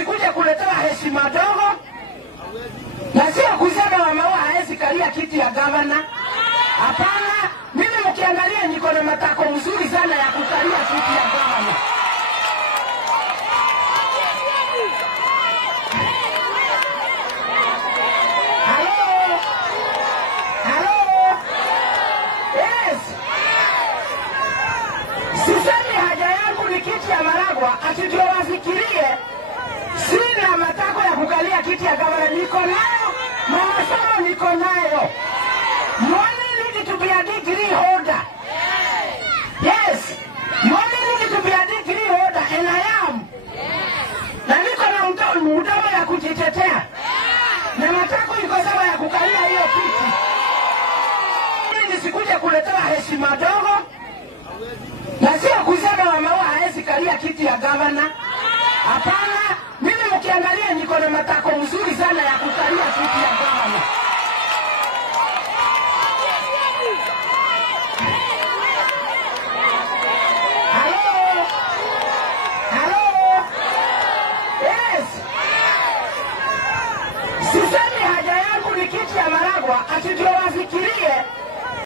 nisikuja kuletea heshima dogo. Na sio kusema Wamaua haezi kalia kiti ya gavana. Hapana, mimi mkiangalia niko na matako mzuri sana ya kukalia kiti ya gavana. Sisemi haja yangu ni kiti ya Maragwa, ati ndio wafikirie sina matako ya kukalia kiti ya gavana. Niko nayo, masomo niko nayo. You only need to be a degree holder. Yes, you only need to be a degree holder, and I am. Na niko na mdomo ya kujitetea. Na matako iko sawa ya kukalia hiyo kiti. Mimi nisikuja kuletea heshima dogo. Na sio kusema Wamaua haezi kalia kiti ya gavana. Hapana, mimi mkiangalia niko na matako mzuri sana ya kukalia kiti ya gavana. Yes. Sisemi haja yangu ni kiti ya Maragwa, ati ndio wafikirie